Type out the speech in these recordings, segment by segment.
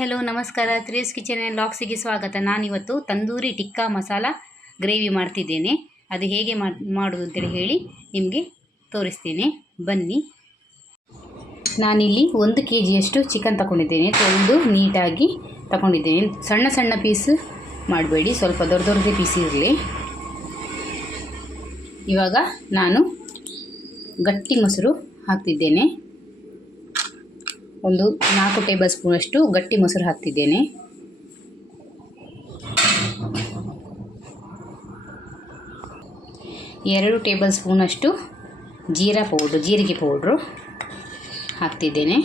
Hello ನಮಸ್ಕಾರ. ತ್ರೇಸ್ kitchen and ಲಾಕ್ಸಿಗೆ ಸ್ವಾಗತ. ನಾನಿವತ್ತು ತಂದೂರಿ ಟಿಕ್ಕಾ ಮಸಾಲ ಗ್ರೇವಿ ಮಾಡ್ತಿದ್ದೇನೆ. ಅದು ಹೇಗೆ ಮಾಡೋದು ಅಂತೇಳಿ ಹೇಳಿ ನಿಮಗೆ ತೋರಿಸ್ತೀನಿ, ಬನ್ನಿ. ನಾನಿಲ್ಲಿ 1 kgಯಷ್ಟು ಚಿಕನ್ ತಗೊಂಡಿದ್ದೇನೆ. ತೊಳೆದು ನೀಟಾಗಿ ತಗೊಂಡಿದ್ದೇನೆ. ಸಣ್ಣ ಸಣ್ಣ ಪೀಸ್ ಮಾಡಬೇಡಿ, ಸ್ವಲ್ಪ ದೊಡ್ಡ ದೊಡ್ಡದೇ ಪೀಸ್ ಇರಲಿ. ಇವಾಗ ನಾನು ಗಟ್ಟಿ ಮೊಸರು ಹಾಕ್ತಿದ್ದೇನೆ. ಒಂದು 4 ಟೇಬಲ್ ಸ್ಪೂನಷ್ಟು ಗಟ್ಟಿ ಮೊಸರು ಹಾಕ್ತಿದ್ದೇನೆ. ಎರಡು ಟೇಬಲ್ ಸ್ಪೂನಷ್ಟು ಜೀರಿಗೆ ಪೌಡ್ರು ಹಾಕ್ತಿದ್ದೇನೆ.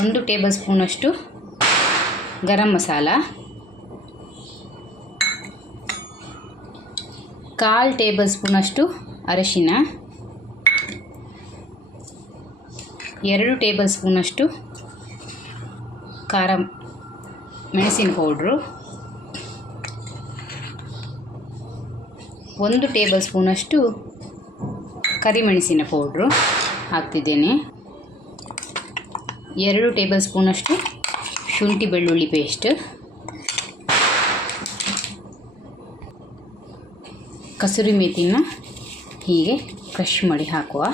1 ಟೇಬಲ್ ಸ್ಪೂನಷ್ಟು ಗರಂ ಮಸಾಲ, 1/4 ಟೇಬಲ್ ಸ್ಪೂನಷ್ಟು ಅರಿಶಿನ, 2 ಟೇಬಲ್ ಸ್ಪೂನಷ್ಟು ಖಾರ ಮೆಣಸಿನ ಪೌಡ್ರು, 1 ಟೇಬಲ್ ಸ್ಪೂನಷ್ಟು ಕರಿಮೆಣಸಿನ ಪೌಡ್ರು ಹಾಕ್ತಿದ್ದೇನೆ. 2 ಟೇಬಲ್ ಸ್ಪೂನಷ್ಟು ಶುಂಠಿ ಬೆಳ್ಳುಳ್ಳಿ ಪೇಸ್ಟ್, ಕಸೂರಿ ಮೇಥಿನ ಹೀಗೆ ಕ್ರಷ್ ಮಾಡಿ ಹಾಕುವ,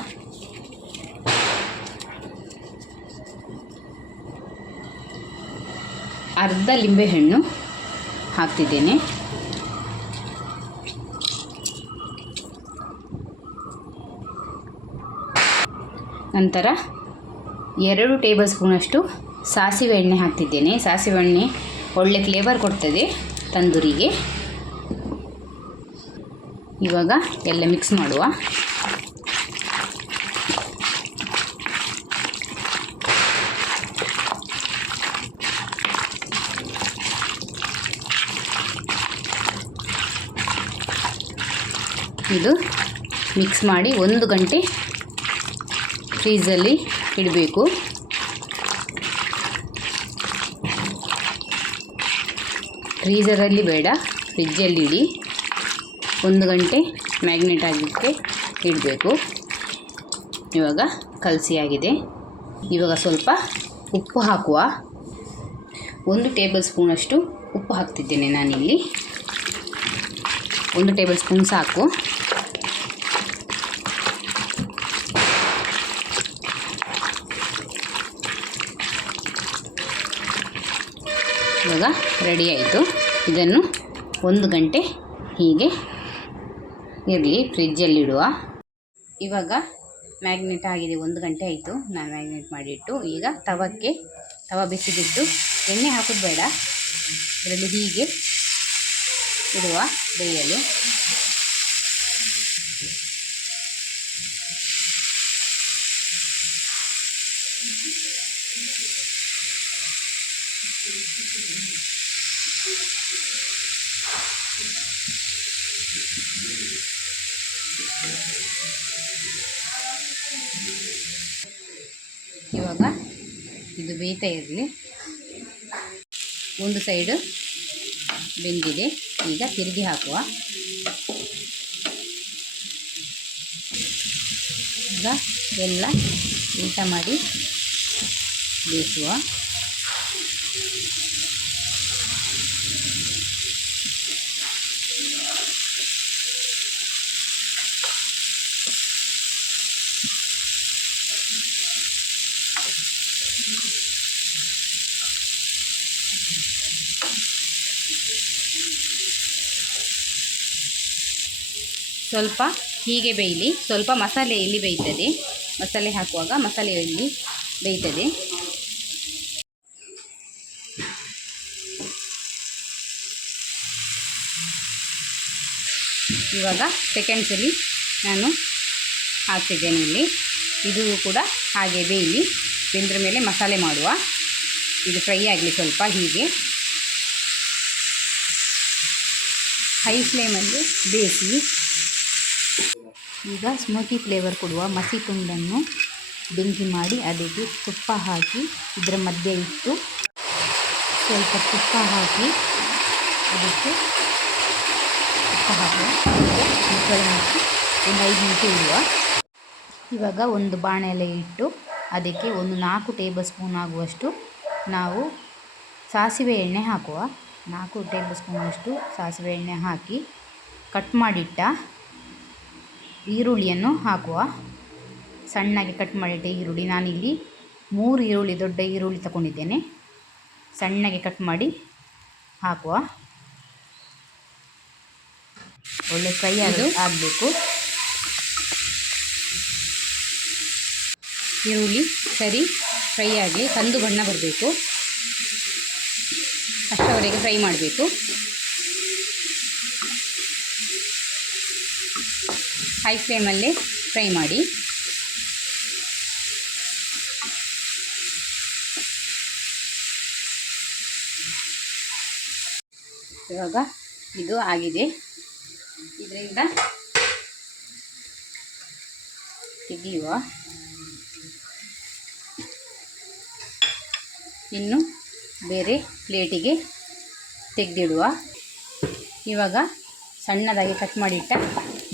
ಅರ್ಧ ಲಿಂಬೆಹಣ್ಣು ಹಾಕ್ತಿದ್ದೇನೆ. ನಂತರ 2 ಟೇಬಲ್ ಸ್ಪೂನಷ್ಟು ಸಾಸಿವೆ ಎಣ್ಣೆ ಹಾಕ್ತಿದ್ದೇನೆ. ಸಾಸಿವೆ ಎಣ್ಣೆ ಒಳ್ಳೆ ಫ್ಲೇವರ್ ಕೊಡ್ತದೆ ತಂದೂರಿಗೆ. ಇವಾಗ ಎಲ್ಲ ಮಿಕ್ಸ್ ಮಾಡುವ. ಇದು ಮಿಕ್ಸ್ ಮಾಡಿ 1 ಗಂಟೆ ಫ್ರೀಜಲ್ಲಿ ಇಡಬೇಕು. ಫ್ರೀಜರಲ್ಲಿ ಬೇಡ, ಫ್ರಿಜ್ಜಲ್ಲಿ ಇಡಿ. 1 ಗಂಟೆ ಮ್ಯಾಗ್ನೇಟ್ ಆಗಲಿಕ್ಕೆ ಇಡಬೇಕು. ಇವಾಗ ಕಲಸಿಯಾಗಿದೆ. ಇವಾಗ ಸ್ವಲ್ಪ ಉಪ್ಪು ಹಾಕುವ. 1 ಟೇಬಲ್ ಸ್ಪೂನಷ್ಟು ಉಪ್ಪು ಹಾಕ್ತಿದ್ದೇನೆ ನಾನಿಲ್ಲಿ. 1 ಟೇಬಲ್ ಸ್ಪೂನ್ ಸಾಕು. ಇವಾಗ ರೆಡಿ ಆಯಿತು. ಇದನ್ನು 1 ಗಂಟೆ ಹೀಗೆ ಇರಲಿ, ಫ್ರಿಜ್ಜಲ್ಲಿಡುವ. ಇವಾಗ ಮ್ಯಾಗ್ನೇಟ್ ಆಗಿದೆ, 1 ಗಂಟೆ ಆಯಿತು. ನಾನು ಮ್ಯಾಗ್ನೇಟ್ ಮಾಡಿಟ್ಟು ಈಗ ತವ ಬಿಸಿಬಿಟ್ಟು, ಎಣ್ಣೆ ಹಾಕೋದು ಬೇಡ, ಇದರಲ್ಲಿ ಹೀಗೆ ಇಡುವ ಬೇಯಲು. ಇವಾಗ ಇದು ಬೇಯ್ತಾ ಇರಲಿ. ಒಂದು ಸೈಡು ಬೆಂದಿದೆ. ಈಗ ತಿರುಗಿ ಹಾಕುವ. ಈಗ ಎಲ್ಲ ಊಟ ಮಾಡಿ ಬೇಯಿಸುವ. ಸ್ವಲ್ಪ ಹೀಗೆ ಬೇಯಲಿ. ಸ್ವಲ್ಪ ಮಸಾಲೆಯಲ್ಲಿ ಬೇಯ್ತದೆ. ಮಸಾಲೆ ಹಾಕುವಾಗ ಮಸಾಲೆಯಲ್ಲಿ ಬೇಯ್ತದೆ. ಇವಾಗ ಸೆಕೆಂಡ್ಸಲ್ಲಿ ನಾನು ಹಾಕ್ತಿದ್ದೇನೆ ಇಲ್ಲಿ. ಇದು ಕೂಡ ಹಾಗೆ ಬೇಯಲಿ. ಬೆಂದ್ರ ಮೇಲೆ ಮಸಾಲೆ ಮಾಡುವ. ಇದು ಫ್ರೈ ಆಗಲಿ ಸ್ವಲ್ಪ ಹೀಗೆ. ಹೈ ಫ್ಲೇಮಲ್ಲಿ ಬೇಯಿಸಿ. ಈಗ ಸ್ಮೋಕಿ ಫ್ಲೇವರ್ ಕೊಡುವ ಮಸಿ ತುಂಡನ್ನು ಬೆಂಕಿ ಮಾಡಿ ಅದಕ್ಕೆ ತುಪ್ಪ ಹಾಕಿ ಇದರ ಮಧ್ಯೆ ಇಟ್ಟು ಸ್ವಲ್ಪ ತುಪ್ಪ ಹಾಕಿ ಅದಕ್ಕೆ ತುಪ್ಪ ಹಾಕುವ. ಮುಚ್ಚಳ ಮುಚ್ಚಿ ಒಂದು 5 ನಿಮಿಷ ಇಡುವ. ಇವಾಗ ಒಂದು ಬಾಣಲೆ ಇಟ್ಟು ಅದಕ್ಕೆ ಒಂದು 4 ಟೇಬಲ್ ಸ್ಪೂನ್ ಆಗುವಷ್ಟು ನಾವು ಸಾಸಿವೆ ಎಣ್ಣೆ ಹಾಕುವ. 4 ಟೇಬಲ್ ಸ್ಪೂನಷ್ಟು ಸಾಸಿವೆ ಎಣ್ಣೆ ಹಾಕಿ ಕಟ್ ಮಾಡಿಟ್ಟ ಈರುಳ್ಳಿಯನ್ನು ಹಾಕುವ. ಸಣ್ಣಗೆ ಕಟ್ ಮಾಡಿಟ್ಟ ಈರುಳ್ಳಿ, ನಾನಿಲ್ಲಿ 3 ಈರುಳ್ಳಿ, ದೊಡ್ಡ ಈರುಳ್ಳಿ ತಗೊಂಡಿದ್ದೇನೆ. ಸಣ್ಣಗೆ ಕಟ್ ಮಾಡಿ ಹಾಕುವ. ಒಳ್ಳೆ ಫ್ರೈ ಆಗಬೇಕು. ಈರುಳ್ಳಿ ಸರಿ ಫ್ರೈ ಆಗಿ ಕಂದು ಬಣ್ಣ ಬರಬೇಕು, ಅಷ್ಟರವರೆಗೆ ಫ್ರೈ ಮಾಡಬೇಕು. ಹೈ ಫ್ಲೇಮಲ್ಲೇ ಫ್ರೈ ಮಾಡಿ. ಇವಾಗ ಇದು ಆಗಿದೆ. ಇದರಿಂದ ತೆಗೆಯುವ. ಇನ್ನು ಬೇರೆ ಪ್ಲೇಟಿಗೆ ತೆಗೆದಿಡುವ. ಇವಾಗ ಸಣ್ಣದಾಗಿ ಕಟ್ ಮಾಡಿಟ್ಟ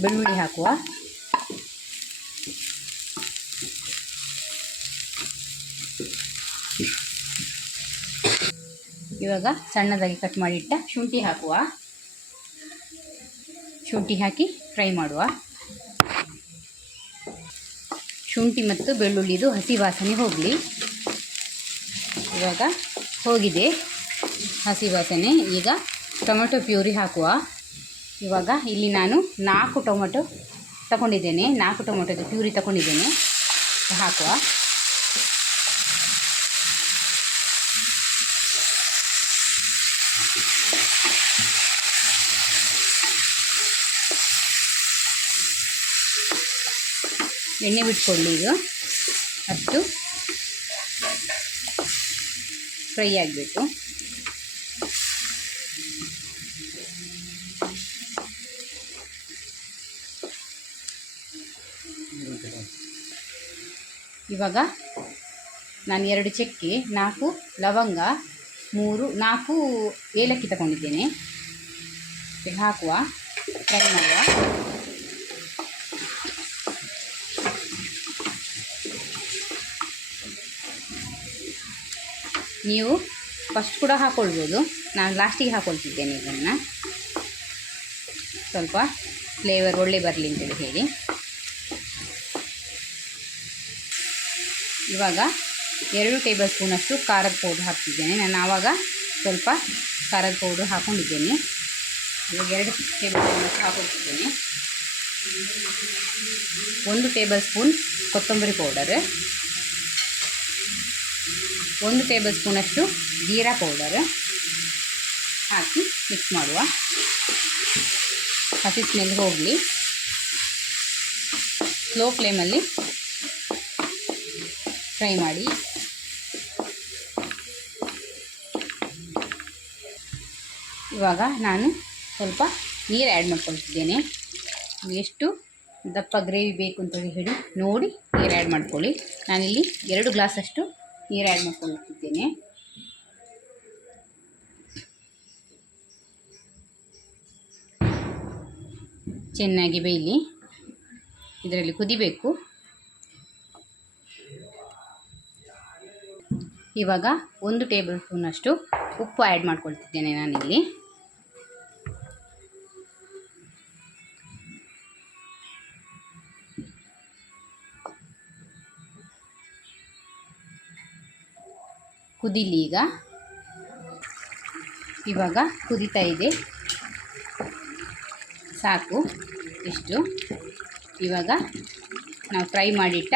ಬೆಳ್ಳುಳ್ಳಿ ಹಾಕುವ. ಇವಾಗ ಸಣ್ಣದಾಗಿ ಕಟ್ ಮಾಡಿಟ್ಟ ಶುಂಠಿ ಹಾಕುವ. ಶುಂಠಿ ಹಾಕಿ ಫ್ರೈ ಮಾಡುವ. ಶುಂಠಿ ಮತ್ತು ಬೆಳ್ಳುಳ್ಳಿದು ಹಸಿ ವಾಸನೆ ಹೋಗಲಿ. ಇವಾಗ ಹೋಗಿದೆ ಹಸಿ ವಾಸನೆ. ಈಗ ಟೊಮೆಟೊ ಪ್ಯೂರಿ ಹಾಕುವ. ಇವಾಗ ಇಲ್ಲಿ ನಾನು 4 ಟೊಮೆಟೊ ತಗೊಂಡಿದ್ದೇನೆ. 4 ಟೊಮೆಟೊದ ಪ್ಯೂರಿ ತಗೊಂಡಿದ್ದೇನೆ, ಹಾಕುವ. ಎಣ್ಣೆ ಬಿಟ್ಕೊಳ್ಳಿ. ಇದು ಅಷ್ಟು ಫ್ರೈ ಆಗಬೇಕು. ಇವಾಗ ನಾನು 2 ಚಕ್ಕೆ, 4 ಲವಂಗ, 4 ಏಲಕ್ಕಿ ತಗೊಂಡಿದ್ದೇನೆ. ಹಾಕುವ, ಫ್ರೈ ಮಾಡುವ. ನೀವು ಫಸ್ಟ್ ಕೂಡ ಹಾಕ್ಕೊಳ್ಬೋದು, ನಾನು ಲಾಸ್ಟಿಗೆ ಹಾಕ್ಕೊಳ್ತಿದ್ದೇನೆ. ಇದನ್ನು ಸ್ವಲ್ಪ ಫ್ಲೇವರ್ ಒಳ್ಳೆ ಬರಲಿ ಅಂತೇಳಿ ಹೇಳಿ. ಇವಾಗ 2 ಟೇಬಲ್ ಸ್ಪೂನಷ್ಟು ಖಾರದ ಪೌಡ್ರ್ ಹಾಕ್ತಿದ್ದೇನೆ. ನಾನು ಆವಾಗ ಸ್ವಲ್ಪ ಖಾರದ ಪೌಡ್ರ್ ಹಾಕ್ಕೊಂಡಿದ್ದೇನೆ. ಇವಾಗ 2 ಟೇಬಲ್ ಸ್ಪೂನಷ್ಟು ಹಾಕ್ಕೊಳ್ತಿದ್ದೇನೆ. 1 ಟೇಬಲ್ ಸ್ಪೂನ್ ಕೊತ್ತಂಬರಿ ಪೌಡರ್, 1 ಟೇಬಲ್ ಸ್ಪೂನಷ್ಟು ಜೀರಾ ಪೌಡರ್ ಹಾಕಿ ಮಿಕ್ಸ್ ಮಾಡುವ. ಹಸಿ ಸ್ಮೆಲ್ ಹೋಗಲಿ. ಸ್ಲೋ ಫ್ಲೇಮಲ್ಲಿ ಫ್ರೈ ಮಾಡಿ. ಇವಾಗ ನಾನು ಸ್ವಲ್ಪ ನೀರು ಆ್ಯಡ್ ಮಾಡ್ಕೊಳ್ತಿದ್ದೇನೆ. ಎಷ್ಟು ದಪ್ಪ ಗ್ರೇವಿ ಬೇಕು ಅಂತ ಹೇಳಿ ನೋಡಿ ನೀರು ಆ್ಯಡ್ ಮಾಡ್ಕೊಳ್ಳಿ. ನಾನಿಲ್ಲಿ 2 ಗ್ಲಾಸಷ್ಟು ನೀರು ಆ್ಯಡ್ ಮಾಡ್ಕೊಳ್ತಿದ್ದೇನೆ. ಚೆನ್ನಾಗಿ ಬೇಯಲಿ. ಇದರಲ್ಲಿ ಕುದಿಬೇಕು. ಇವಾಗ 1 ಟೇಬಲ್ ಸ್ಪೂನಷ್ಟು ಉಪ್ಪು ಆ್ಯಡ್ ಮಾಡ್ಕೊಳ್ತಿದ್ದೇನೆ ನಾನಿಲ್ಲಿ. ಕುದಿಲಿ ಈಗ. ಇವಾಗ ಕುದೀತಾ ಇದೆ, ಸಾಕು ಇಷ್ಟು. ಇವಾಗ ನಾವು ಫ್ರೈ ಮಾಡಿಟ್ಟ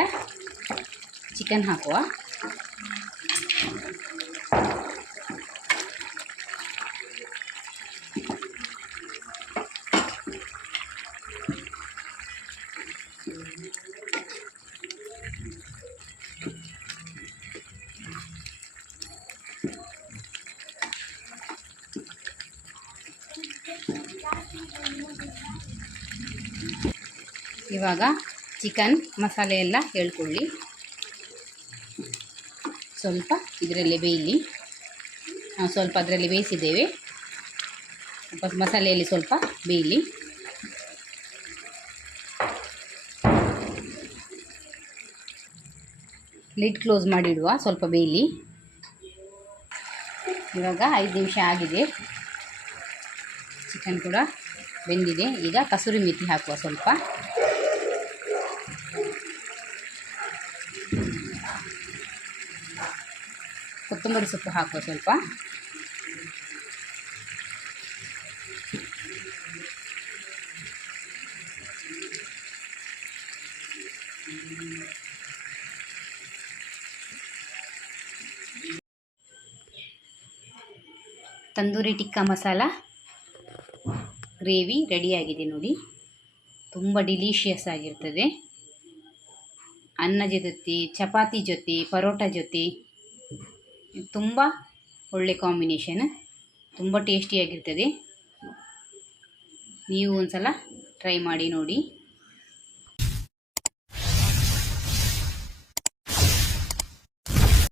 ಚಿಕನ್ ಹಾಕುವ. ಇವಾಗ ಚಿಕನ್ ಮಸಾಲೆ ಎಲ್ಲ ಹೇಳ್ಕೊಳ್ಳಿ. ಸ್ವಲ್ಪ ಇದರಲ್ಲಿ ಬೇಯಲಿ. ನಾವು ಸ್ವಲ್ಪ ಅದರಲ್ಲಿ ಬೇಯಿಸಿದ್ದೇವೆ, ಸ್ವಲ್ಪ ಮಸಾಲೆಯಲ್ಲಿ ಸ್ವಲ್ಪ ಬೇಯಲಿ. ಲಿಡ್ ಕ್ಲೋಸ್ ಮಾಡಿಡುವ, ಸ್ವಲ್ಪ ಬೇಯಲಿ. ಇವಾಗ 5 ನಿಮಿಷ ಆಗಿದೆ, ಚಿಕನ್ ಕೂಡ ಬೆಂದಿದೆ. ಈಗ ಕಸೂರಿ ಮೆಥಿ ಹಾಕುವ, ಸ್ವಲ್ಪ ಕೊತ್ತಂಬರಿ ಸೊಪ್ಪು ಹಾಕುವ, ಸ್ವಲ್ಪ ತಂದೂರಿ ಟಿಕ್ಕಾ ಮಸಾಲ ಗ್ರೇವಿ ರೆಡಿಯಾಗಿದೆ ನೋಡಿ. ತುಂಬ ಡಿಲಿಷಿಯಸ್ ಆಗಿರ್ತದೆ. ಅನ್ನದ ಜೊತೆ, ಚಪಾತಿ ಜೊತೆ, ಪರೋಟ ಜೊತೆ ತುಂಬ ಒಳ್ಳೆ ಕಾಂಬಿನೇಷನ್, ತುಂಬ ಟೇಸ್ಟಿಯಾಗಿರ್ತದೆ. ನೀವು ಒಂದು ಸಲ ಟ್ರೈ ಮಾಡಿ ನೋಡಿ.